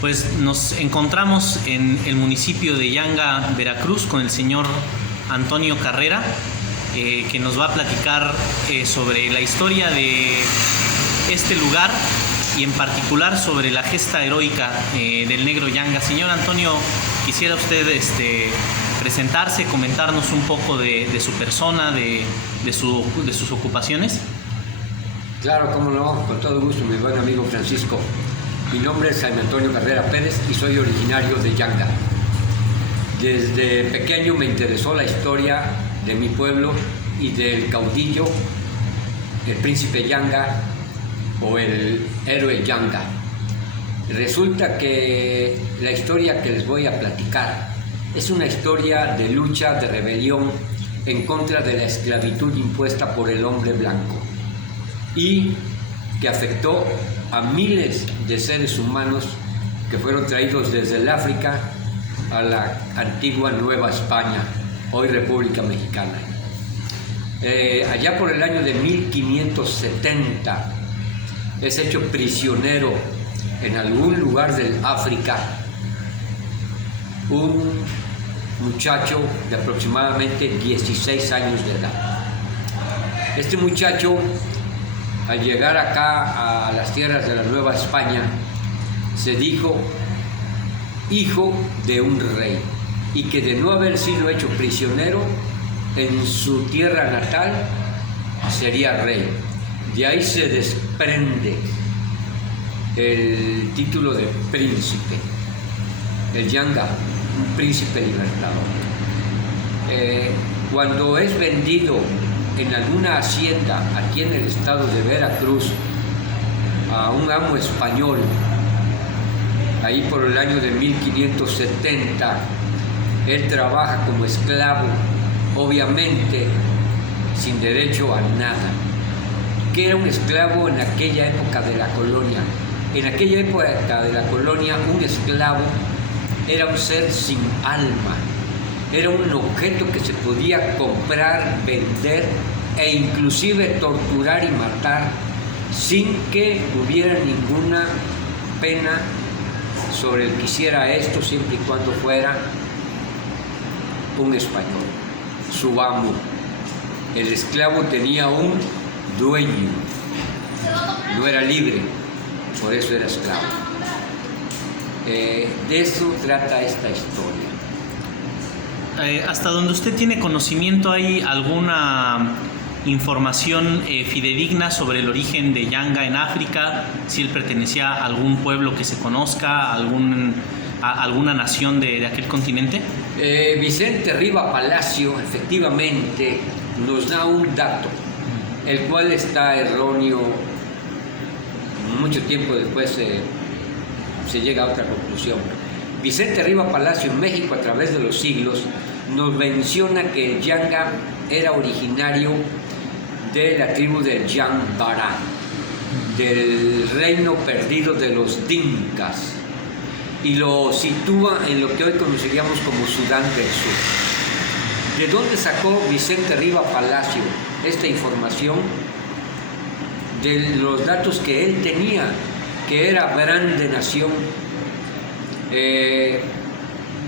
Pues nos encontramos en el municipio de Yanga, Veracruz, con el señor Antonio Carrera, que nos va a platicar sobre la historia de este lugar y en particular sobre la gesta heroica del negro Yanga. Señor Antonio, quisiera usted presentarse, comentarnos un poco de su persona, de sus ocupaciones. Claro, cómo no, con todo gusto, mi buen amigo Francisco. Mi nombre es Jaime Antonio Carrera Pérez y soy originario de Yanga. Desde pequeño me interesó la historia de mi pueblo y del caudillo, el príncipe Yanga o el héroe Yanga. Resulta que la historia que les voy a platicar es una historia de lucha, de rebelión en contra de la esclavitud impuesta por el hombre blanco y que afectó a miles de seres humanos que fueron traídos desde el África a la antigua Nueva España, hoy República Mexicana. Allá por el año de 1570 es hecho prisionero en algún lugar del África un muchacho de aproximadamente 16 años de edad. Este muchacho, al llegar acá a las tierras de la Nueva España, se dijo hijo de un rey y que de no haber sido hecho prisionero en su tierra natal sería rey. De ahí se desprende el título de príncipe, el Yanga, un príncipe libertador. Cuando es vendido en alguna hacienda aquí en el estado de Veracruz a un amo español, ahí por el año de 1570, él trabaja como esclavo, obviamente sin derecho a nada. ¿Qué era un esclavo en aquella época de la colonia? En aquella época de la colonia, un esclavo era un ser sin alma. Era un objeto que se podía comprar, vender e inclusive torturar y matar sin que hubiera ninguna pena sobre el que hiciera esto, siempre y cuando fuera un español, su amo. El esclavo tenía un dueño, no era libre, por eso era esclavo. De eso trata esta historia. Hasta donde usted tiene conocimiento, ¿hay alguna información fidedigna sobre el origen de Yanga en África? Si él pertenecía a algún pueblo que se conozca, a alguna nación de aquel continente. Vicente Riva Palacio efectivamente nos da un dato, el cual está erróneo. Mucho tiempo después se llega a otra conclusión. Vicente Riva Palacio en México a través de los siglos nos menciona que el Yanga era originario de la tribu del Yambara, del reino perdido de los Dinkas, y lo sitúa en lo que hoy conoceríamos como Sudán del Sur. ¿De dónde sacó Vicente Riva Palacio esta información? De los datos que él tenía, que era grande nación.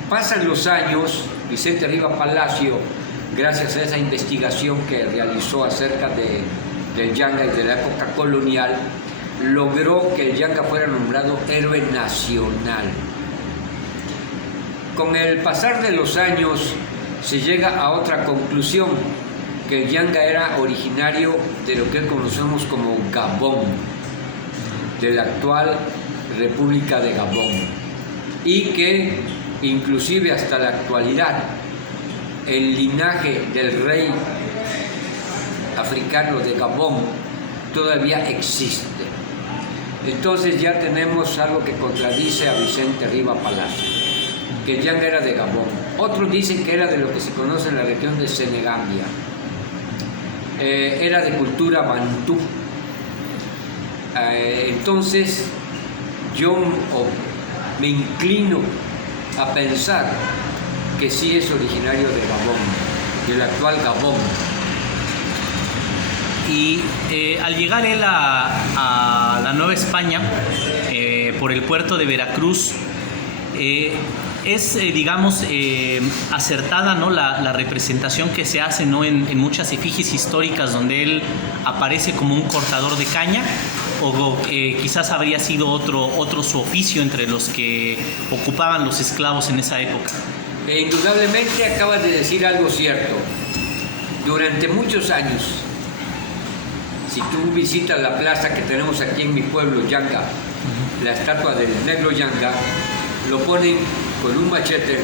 Pasan los años, Vicente Riva Palacio, gracias a esa investigación que realizó acerca del Yanga y de la época colonial, logró que el Yanga fuera nombrado héroe nacional. Con el pasar de los años se llega a otra conclusión, que el Yanga era originario de lo que conocemos como Gabón, de la actual República de Gabón, y que inclusive hasta la actualidad el linaje del rey africano de Gabón todavía existe. Entonces ya tenemos algo que contradice a Vicente Riva Palacio, que el Yanga era de Gabón. Otros dicen que era de lo que se conoce en la región de Senegambia. Era de cultura bantú. Entonces yo me inclino a pensar que sí es originario de Gabón, del actual Gabón. Y al llegar él a la Nueva España, por el puerto de Veracruz. Es, digamos, acertada, ¿no?, la representación que se hace, ¿no?, en muchas efigies históricas donde él aparece como un cortador de caña, o quizás habría sido otro su oficio entre los que ocupaban los esclavos en esa época. Indudablemente acabas de decir algo cierto. Durante muchos años, si tú visitas la plaza que tenemos aquí en mi pueblo, Yanga, la estatua del negro Yanga, lo ponen con un machete,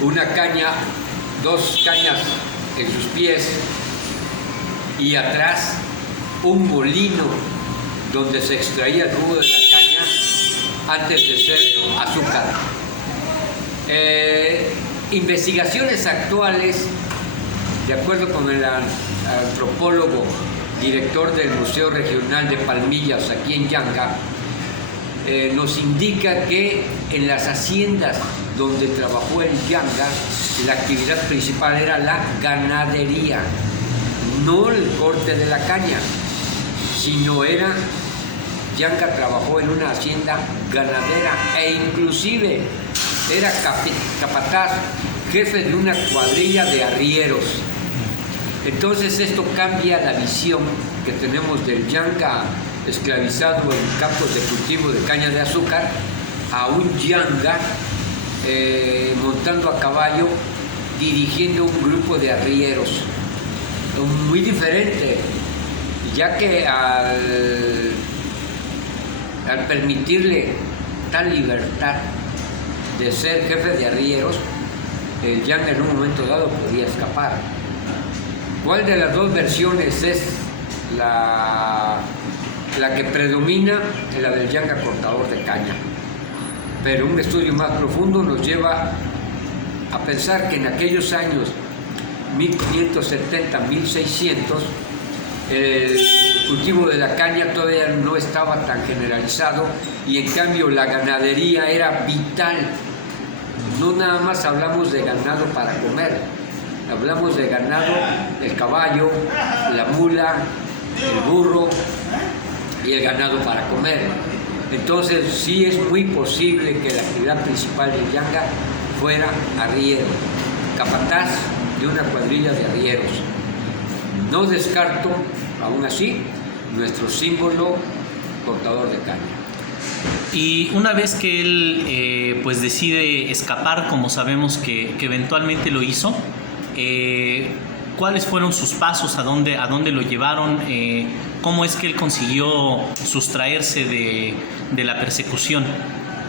una caña, 2 cañas en sus pies y atrás un molino donde se extraía el jugo de la caña antes de ser azúcar. Investigaciones actuales, de acuerdo con el antropólogo, director del Museo Regional de Palmillas aquí en Yanga, nos indica que en las haciendas donde trabajó el Yanga, la actividad principal era la ganadería, no el corte de la caña, sino Yanga trabajó en una hacienda ganadera e inclusive era capataz, jefe de una cuadrilla de arrieros. Entonces esto cambia la visión que tenemos del Yanga esclavizado en campos de cultivo de caña de azúcar a un Yanga montando a caballo dirigiendo un grupo de arrieros. Muy diferente, ya que al permitirle tal libertad de ser jefe de arrieros, el Yanga en un momento dado podía escapar. ¿Cuál de las dos versiones es la que predomina? La del Yanga cortador de caña. Pero un estudio más profundo nos lleva a pensar que en aquellos años 1570, 1600, el cultivo de la caña todavía no estaba tan generalizado y en cambio la ganadería era vital. No nada más hablamos de ganado para comer, hablamos de ganado, el caballo, la mula, el burro y el ganado para comer. Entonces sí es muy posible que la actividad principal del Yanga fuera arriero, capataz de una cuadrilla de arrieros. No descarto, aún así, nuestro símbolo cortador de caña. Y una vez que él pues decide escapar, como sabemos que eventualmente lo hizo, ¿cuáles fueron sus pasos? ¿A dónde lo llevaron? ¿Cómo es que él consiguió sustraerse de la persecución?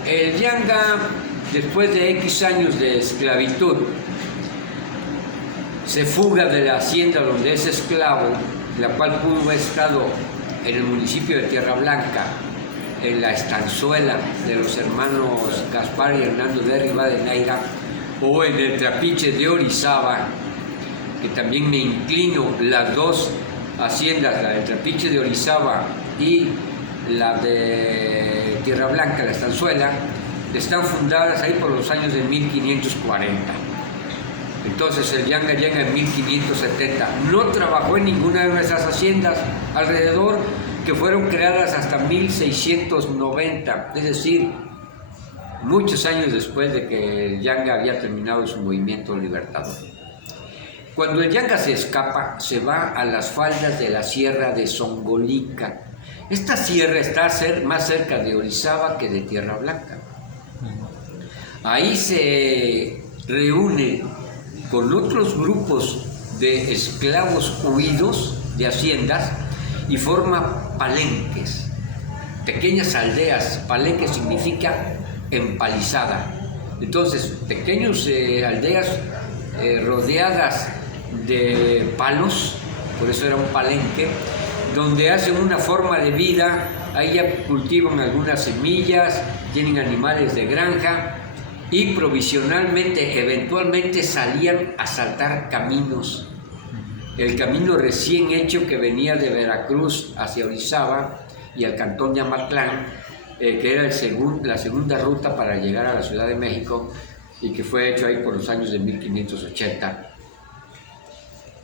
El Yanga, después de X años de esclavitud, se fuga de la hacienda donde es esclavo, la cual pudo haber estado en el municipio de Tierra Blanca, en la estanzuela de los hermanos Gaspar y Hernando de Rivadeneira, o en el Trapiche de Orizaba, que también me inclino. Las dos haciendas, la del Trapiche de Orizaba y la de Tierra Blanca, la estanzuela, están fundadas ahí por los años de 1540. Entonces el Yanga llega en 1570. No trabajó en ninguna de nuestras haciendas alrededor, que fueron creadas hasta 1690, es decir, muchos años después de que el Yanga había terminado su movimiento libertador. Cuando el Yanga se escapa, se va a las faldas de la sierra de Zongolica. Esta sierra está más cerca de Orizaba que de Tierra Blanca. Ahí se reúne con otros grupos de esclavos huidos de haciendas y forma palenques, pequeñas aldeas. Palenque significa empalizada. Entonces, pequeñas aldeas rodeadas de palos, por eso era un palenque, donde hacen una forma de vida. Ahí ya cultivan algunas semillas, tienen animales de granja y provisionalmente, eventualmente salían a saltar caminos. El camino recién hecho que venía de Veracruz hacia Orizaba y al cantón de Amatlán, que era la segunda ruta para llegar a la Ciudad de México y que fue hecho ahí por los años de 1580.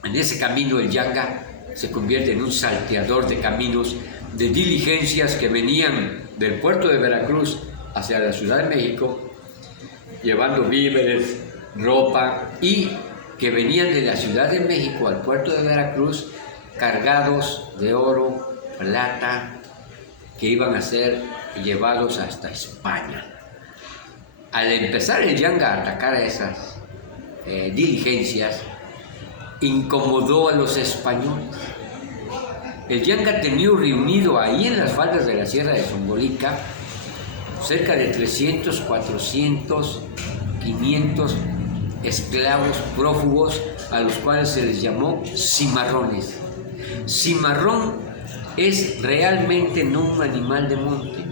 En ese camino el Yanga se convierte en un salteador de caminos de diligencias que venían del puerto de Veracruz hacia la Ciudad de México, llevando víveres, ropa, y que venían de la Ciudad de México al puerto de Veracruz cargados de oro, plata, que iban a ser llevados hasta España. Al empezar el Yanga a atacar a esas diligencias, incomodó a los españoles. El Yanga tenía reunido ahí en las faldas de la Sierra de Zongolica cerca de 300, 400, 500 esclavos prófugos, a los cuales se les llamó cimarrones. Cimarrón es realmente no un animal de monte,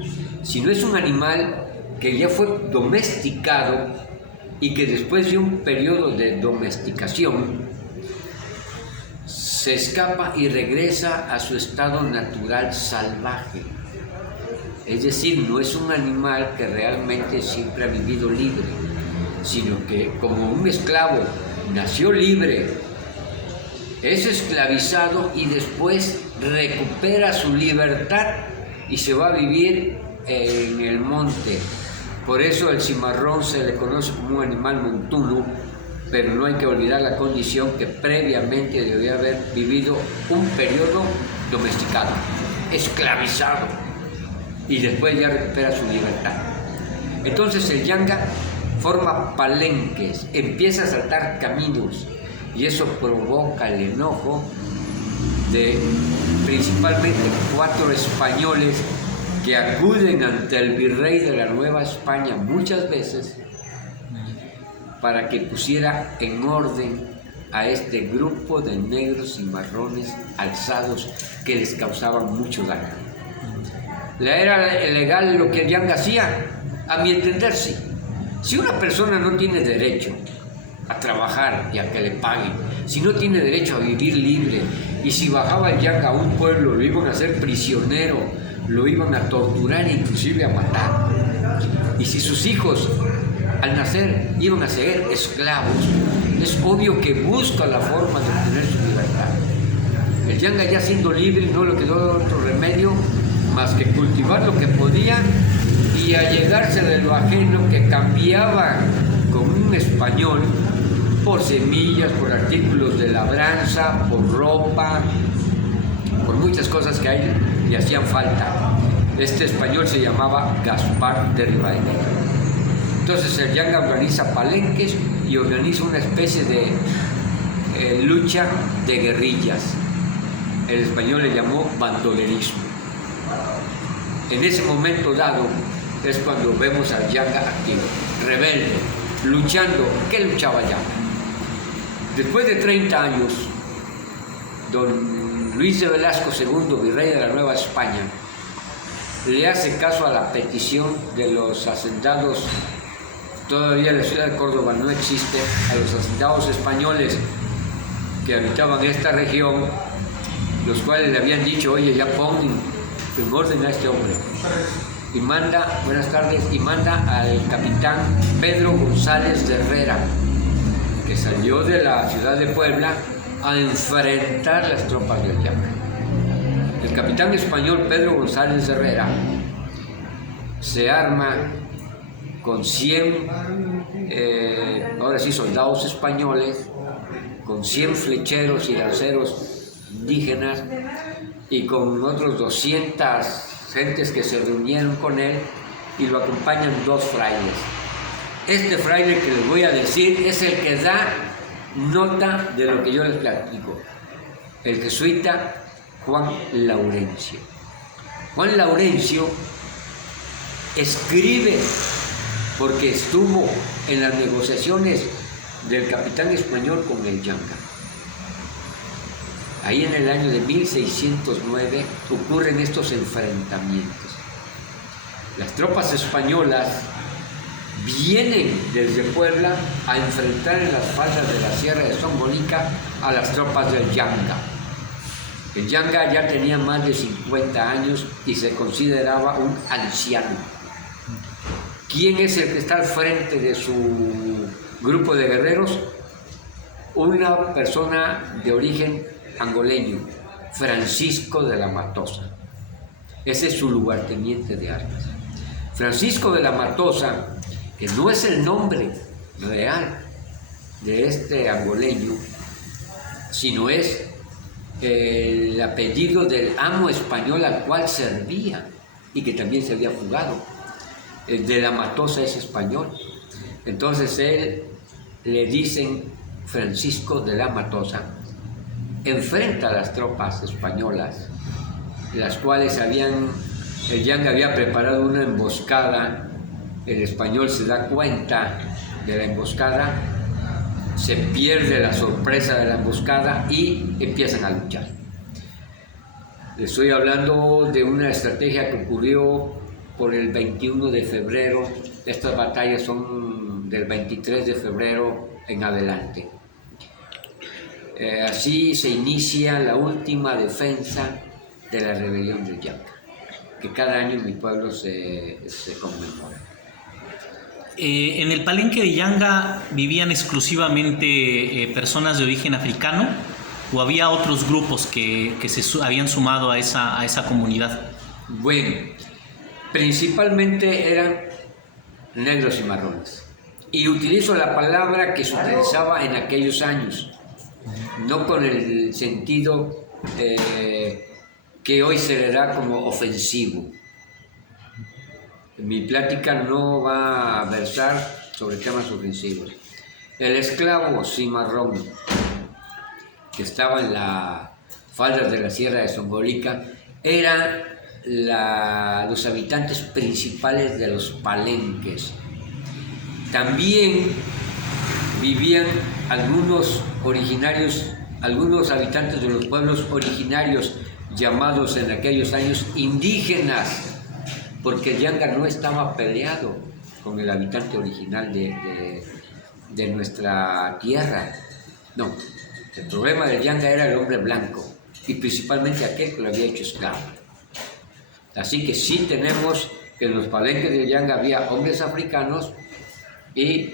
sino es un animal que ya fue domesticado y que después de un periodo de domesticación se escapa y regresa a su estado natural salvaje. Es decir, no es un animal que realmente siempre ha vivido libre, sino que como un esclavo nació libre, es esclavizado y después recupera su libertad y se va a vivir en el monte. Por eso el cimarrón se le conoce como un animal montuno, pero no hay que olvidar la condición que previamente debió haber vivido un periodo domesticado, esclavizado, y después ya recupera su libertad. Entonces el Yanga forma palenques, empieza a saltar caminos, y eso provoca el enojo de principalmente 4 españoles que acuden ante el virrey de la Nueva España muchas veces para que pusiera en orden a este grupo de negros y marrones alzados que les causaban mucho daño. ¿Era legal lo que el Yanga hacía? A mi entender, sí. Si una persona no tiene derecho a trabajar y a que le paguen, si no tiene derecho a vivir libre, y si bajaba el Yanga a un pueblo, lo iban a hacer prisionero, lo iban a torturar e inclusive a matar. Y si sus hijos al nacer iban a ser esclavos, es obvio que busca la forma de obtener su libertad. El Yanga, ya siendo libre, no le quedó otro remedio más que cultivar lo que podía y allegarse de lo ajeno, que cambiaba con un español por semillas, por artículos de labranza, por ropa, por muchas cosas que a él le hacían falta. Este español se llamaba Gaspar de Rivadeneira. Entonces el Yanga organiza palenques y organiza una especie de lucha de guerrillas. El español le llamó bandolerismo. En ese momento dado es cuando vemos al Yanga activo, rebelde, luchando. ¿Qué luchaba Yanga? Después de 30 años, don Luis de Velasco II, virrey de la Nueva España, le hace caso a la petición de los hacendados. Todavía la ciudad de Córdoba no existe, a los hacendados españoles que habitaban esta región, los cuales le habían dicho: oye, ya pongan en orden a este hombre. Y manda, buenas tardes, y manda al capitán Pedro González de Herrera, que salió de la ciudad de Puebla a enfrentar las tropas del Yanga. El capitán español Pedro González de Herrera se arma con 100, ahora sí, soldados españoles, con 100 flecheros y lanceros indígenas y con otros 200 gentes que se reunieron con él, y lo acompañan 2 frailes. Este fraile que les voy a decir es el que da nota de lo que yo les platico, el jesuita Juan Laurencio. Juan Laurencio escribe porque estuvo en las negociaciones del capitán español con el Yanga. Ahí en el año de 1609 ocurren estos enfrentamientos. Las tropas españolas vienen desde Puebla a enfrentar en las faldas de la Sierra de Zongolica a las tropas del Yanga. El Yanga ya tenía más de 50 años y se consideraba un anciano. ¿Quién es el que está al frente de su grupo de guerreros? Una persona de origen angoleño, Francisco de la Matosa. Ese es su lugarteniente de armas. Francisco de la Matosa, que no es el nombre real de este angoleño, sino es el apellido del amo español al cual servía y que también se había fugado. El de la Matosa es español. Entonces él, le dicen Francisco de la Matosa, enfrenta a las tropas españolas, las cuales el Yanga había preparado una emboscada. El español se da cuenta de la emboscada, se pierde la sorpresa de la emboscada y empiezan a luchar. Les estoy hablando de una estrategia que ocurrió por el 21 de febrero. Estas batallas son del 23 de febrero en adelante. Así se inicia la última defensa de la rebelión del Yanga, que cada año en mi pueblo se conmemora. ¿En el palenque de Yanga vivían exclusivamente personas de origen africano o había otros grupos que se habían sumado a esa comunidad? Bueno, principalmente eran negros y marrones. Y utilizo la palabra que se utilizaba en aquellos años, no con el sentido que hoy se le da como ofensivo. Mi plática no va a versar sobre temas ofensivos. El esclavo cimarrón, que estaba en las faldas de la Sierra de Zongolica, eran los habitantes principales de los palenques. También vivían algunos habitantes de los pueblos originarios, llamados en aquellos años indígenas, porque el Yanga no estaba peleado con el habitante original de nuestra tierra. No, el problema del Yanga era el hombre blanco, y principalmente aquel que lo había hecho esclavo. Así que sí tenemos que en los palenques del Yanga había hombres africanos y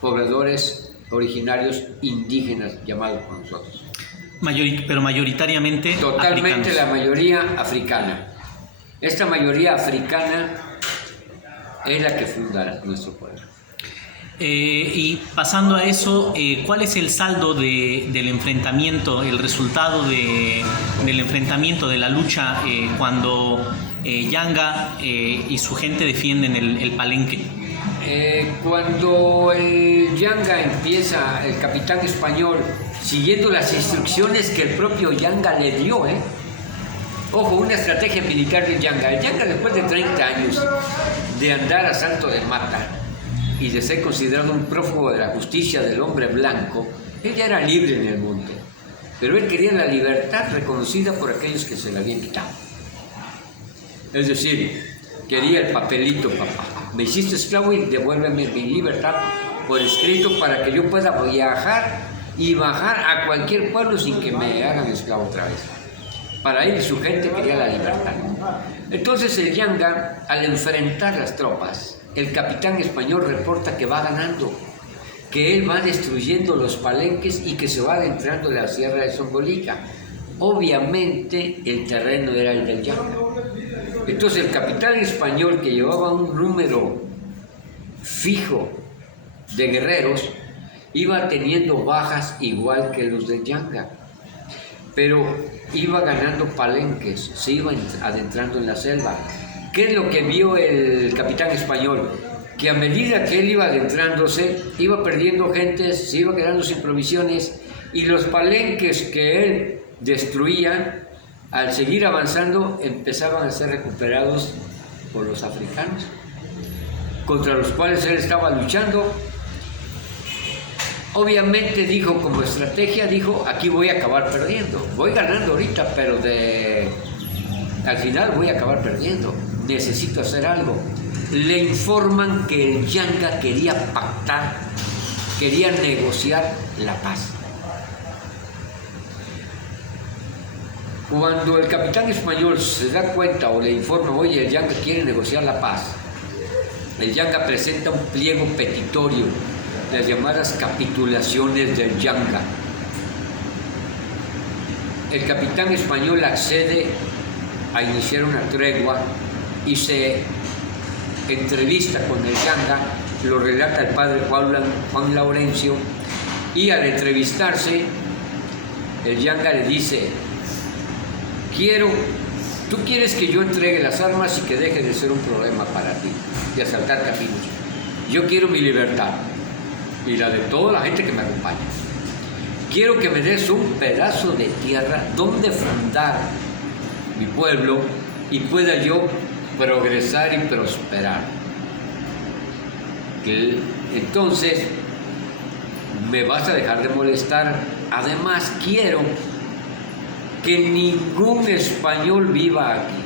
pobladores originarios indígenas, llamados por nosotros. Pero mayoritariamente totalmente africanos. La mayoría africana. Esta mayoría africana es la que funda nuestro pueblo. Y pasando a eso, ¿cuál es el saldo del enfrentamiento, el resultado del enfrentamiento, de la lucha cuando Yanga y su gente defienden el palenque? Cuando el Yanga empieza, el capitán español, siguiendo las instrucciones que el propio Yanga le dio, ojo, una estrategia militar del Yanga. El Yanga, después de 30 años de andar a salto de mata y de ser considerado un prófugo de la justicia del hombre blanco, él ya era libre en el monte, pero él quería la libertad reconocida por aquellos que se la habían quitado. Es decir, quería el papelito, papá. Me hiciste esclavo y devuélveme mi libertad por escrito para que yo pueda viajar y bajar a cualquier pueblo sin que me hagan esclavo otra vez. Para él y su gente quería la libertad. Entonces el Yanga, al enfrentar las tropas, el capitán español reporta que va ganando, que él va destruyendo los palenques y que se va adentrando en la Sierra de Zongolica. Obviamente el terreno era el del Yanga. Entonces el capitán español, que llevaba un número fijo de guerreros, iba teniendo bajas igual que los del Yanga, pero iba ganando palenques, se iba adentrando en la selva. ¿Qué es lo que vio el capitán español? Que a medida que él iba adentrándose, iba perdiendo gentes, se iba quedando sin provisiones, y los palenques que él destruía, al seguir avanzando, empezaban a ser recuperados por los africanos, contra los cuales él estaba luchando. Obviamente dijo, como estrategia, aquí voy a acabar perdiendo. Voy ganando ahorita, pero al final voy a acabar perdiendo. Necesito hacer algo. Le informan que el Yanga quería pactar, quería negociar la paz. Cuando el capitán español se da cuenta o le informa, oye, el Yanga quiere negociar la paz, el Yanga presenta un pliego petitorio, las llamadas capitulaciones del Yanga. El capitán español accede a iniciar una tregua y se entrevista con el Yanga, lo relata el padre Juan Laurencio, y al entrevistarse, el Yanga le dice: tú quieres que yo entregue las armas y que deje de ser un problema para ti, de asaltar caminos. Yo quiero mi libertad y la de toda la gente que me acompaña. Quiero que me des un pedazo de tierra donde fundar mi pueblo y pueda yo progresar y prosperar. Entonces, me vas a dejar de molestar. Además, quiero que ningún español viva aquí,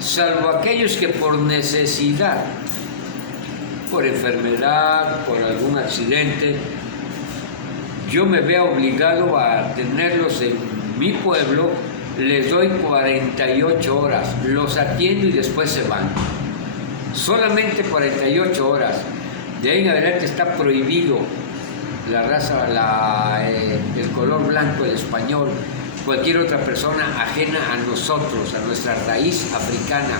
salvo aquellos que por necesidad, por enfermedad, por algún accidente, yo me vea obligado a tenerlos en mi pueblo. Les doy 48 horas, los atiendo y después se van. Solamente 48 horas. De ahí en adelante está prohibido la raza, el color blanco, el español, cualquier otra persona ajena a nosotros, a nuestra raíz africana,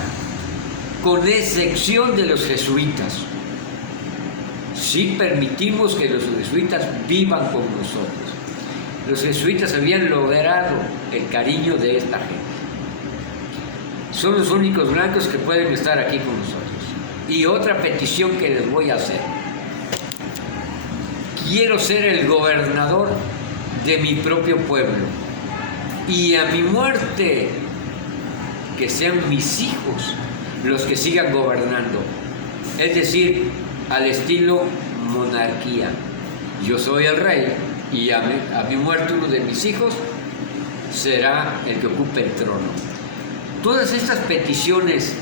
con excepción de los jesuitas. Sí permitimos que los jesuitas vivan con nosotros. Los jesuitas habían logrado el cariño de esta gente. Son los únicos blancos que pueden estar aquí con nosotros. Y otra petición que les voy a hacer: quiero ser el gobernador de mi propio pueblo, y a mi muerte que sean mis hijos los que sigan gobernando, es decir, al estilo monarquía. Yo soy el rey y a mi muerte uno de mis hijos será el que ocupe el trono. Todas estas peticiones,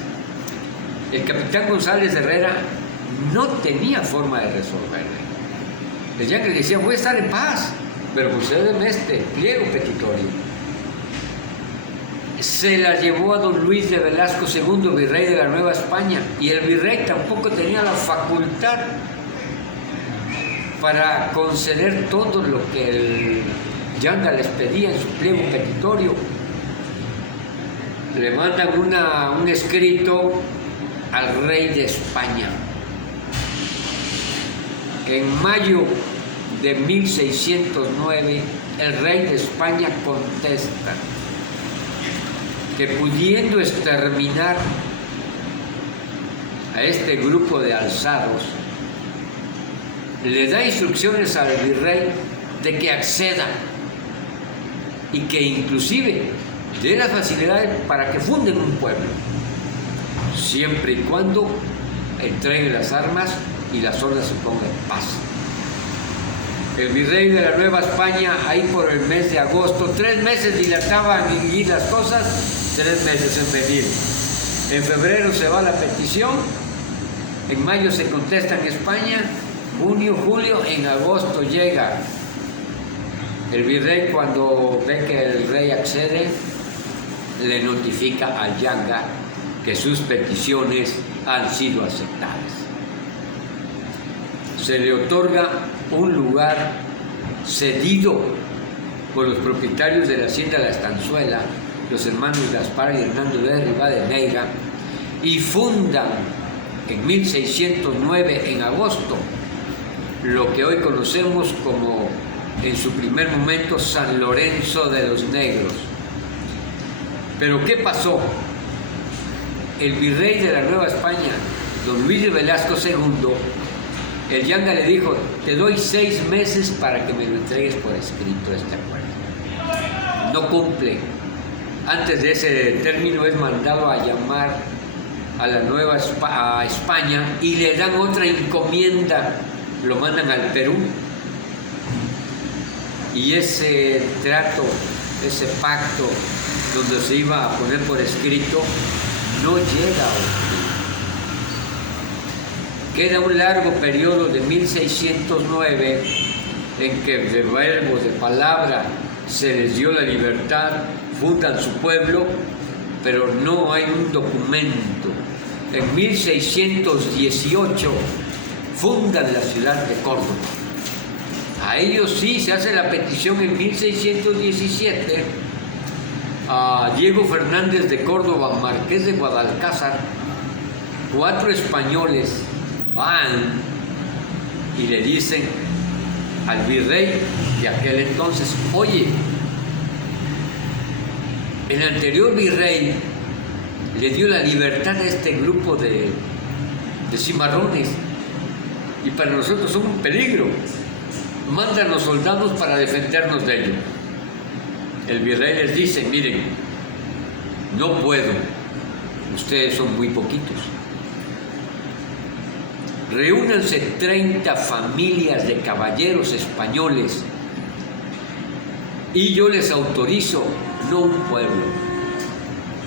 el capitán González de Herrera no tenía forma de resolverle. El Yanga le decía: voy a estar en paz, pero concédeme este pliego petitorio. Se la llevó a don Luis de Velasco II, virrey de la Nueva España, y el virrey tampoco tenía la facultad para conceder todo lo que el Yanga les pedía en su pliego petitorio. Le mandan un escrito al rey de España. En mayo de 1609, el rey de España contesta que, pudiendo exterminar a este grupo de alzados, le da instrucciones al virrey de que acceda y que inclusive dé las facilidades para que funden un pueblo, siempre y cuando entregue las armas y la zona se ponga en paz. El virrey de la Nueva España, ahí por el mes de agosto, 3 meses dilataban y las cosas, 3 meses en venir. En febrero se va la petición, en mayo se contesta en España, junio, julio, en agosto llega. El virrey, cuando ve que el rey accede, le notifica al Yanga que sus peticiones han sido aceptadas. Se le otorga un lugar cedido por los propietarios de la hacienda La Estanzuela, los hermanos Gaspar y Hernando de Rivadeneira, y fundan en 1609, en agosto, lo que hoy conocemos como, en su primer momento, San Lorenzo de los Negros. Pero ¿qué pasó? El virrey de la Nueva España, don Luis de Velasco II, el Yanga le dijo: te doy 6 meses para que me lo entregues por escrito este acuerdo. No cumple. Antes de ese término es mandado a llamar a la Nueva a España y le dan otra encomienda, lo mandan al Perú. Y ese trato, ese pacto donde se iba a poner por escrito, no llega a ocurrir. Queda un largo periodo de 1609 en que de verbo, de palabra, se les dio la libertad, fundan su pueblo, pero no hay un documento. En 1618 fundan la ciudad de Córdoba. A ellos sí se hace la petición en 1617 a Diego Fernández de Córdoba, marqués de Guadalcázar, 4 españoles van y le dicen al virrey de aquel entonces: oye, el anterior virrey le dio la libertad a este grupo de cimarrones y para nosotros son un peligro. Mándanos soldados para defendernos de ellos. El virrey les dice: miren, no puedo, ustedes son muy poquitos. Reúnanse 30 familias de caballeros españoles y yo les autorizo, no un pueblo.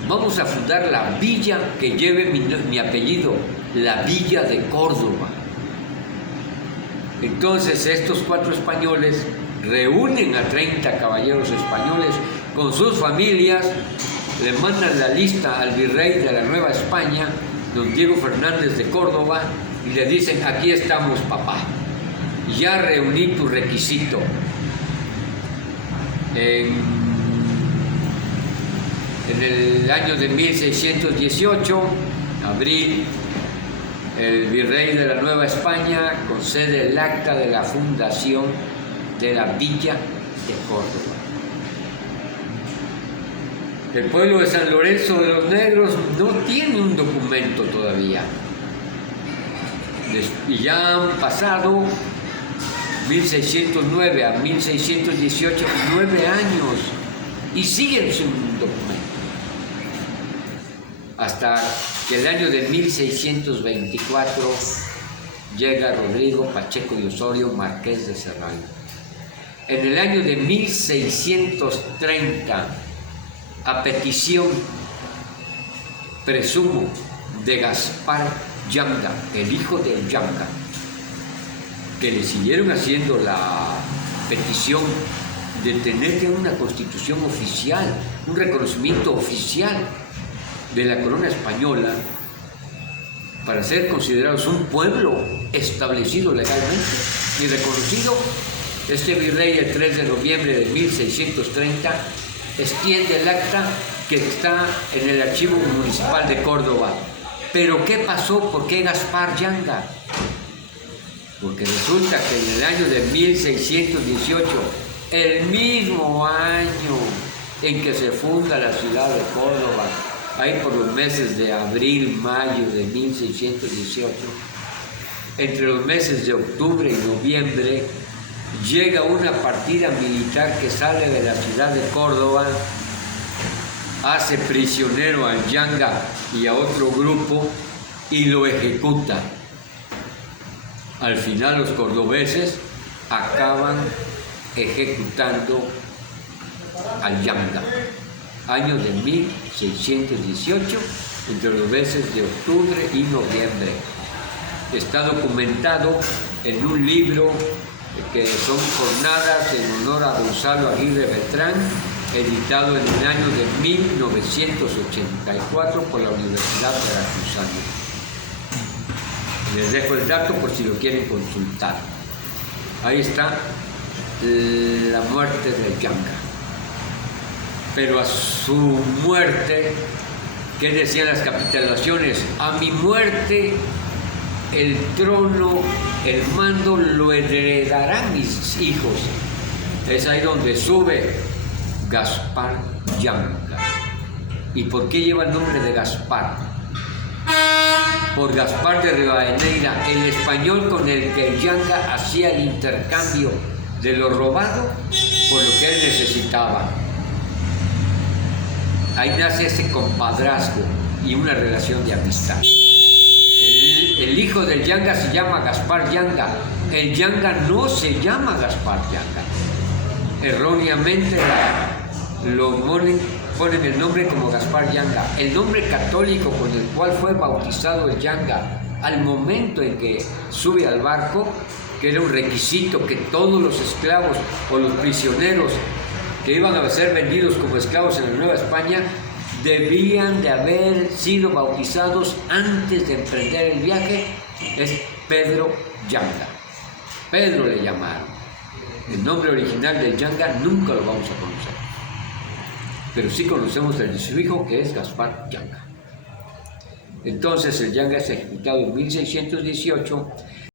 Vamos a fundar la villa que lleve mi apellido, la Villa de Córdoba. Entonces estos 4 españoles reúnen a 30 caballeros españoles con sus familias, le mandan la lista al virrey de la Nueva España, don Diego Fernández de Córdoba, y le dicen: aquí estamos, papá, ya reuní tu requisito. En el año de 1618, abril, el virrey de la Nueva España concede el acta de la fundación de la Villa de Córdoba. El pueblo de San Lorenzo de los Negros no tiene un documento todavía. Y ya han pasado 1609 a 1618, 9 años, y siguen sin un documento. Hasta que el año de 1624 llega Rodrigo Pacheco de Osorio, marqués de Serrano. En el año de 1630, a petición, presumo, de Gaspar Yanga, el hijo del Yanga, que le siguieron haciendo la petición de tener una constitución oficial, un reconocimiento oficial de la corona española, para ser considerados un pueblo establecido legalmente y reconocido. Este virrey, el 3 de noviembre de 1630, extiende el acta que está en el archivo municipal de Córdoba. ¿Pero qué pasó? ¿Por qué Gaspar Yanga? Porque resulta que en el año de 1618, el mismo año en que se funda la ciudad de Córdoba, ahí por los meses de abril, mayo de 1618, entre los meses de octubre y noviembre, llega una partida militar que sale de la ciudad de Córdoba, hace prisionero a Yanga y a otro grupo y lo ejecuta. Al final los cordobeses acaban ejecutando a Yanga. Año de 1618, entre los meses de octubre y noviembre. Está documentado en un libro que son jornadas en honor a Gonzalo Aguirre Beltrán, editado en el año de 1984 por la Universidad Veracruzana. Les dejo el dato por si lo quieren consultar. Ahí está la muerte de Yanga. Pero a su muerte, ¿qué decían las capitulaciones? A mi muerte, el trono, el mando lo heredarán mis hijos. Es ahí donde sube Gaspar Yanga. ¿Y por qué lleva el nombre de Gaspar? Por Gaspar de Rivadeneira, el español con el que Yanga hacía el intercambio de lo robado por lo que él necesitaba. Ahí nace ese compadrazgo y una relación de amistad. El hijo del Yanga se llama Gaspar Yanga. El Yanga no se llama Gaspar Yanga. Erróneamente ponen el nombre como Gaspar Yanga. El nombre católico con el cual fue bautizado el Yanga al momento en que sube al barco, que era un requisito que todos los esclavos o los prisioneros que iban a ser vendidos como esclavos en la Nueva España debían de haber sido bautizados antes de emprender el viaje, es Pedro Yanga. Pedro le llamaron. El nombre original del Yanga nunca lo vamos a conocer. pero sí conocemos el de su hijo, que es Gaspar Yanga. Entonces el Yanga es ejecutado en 1618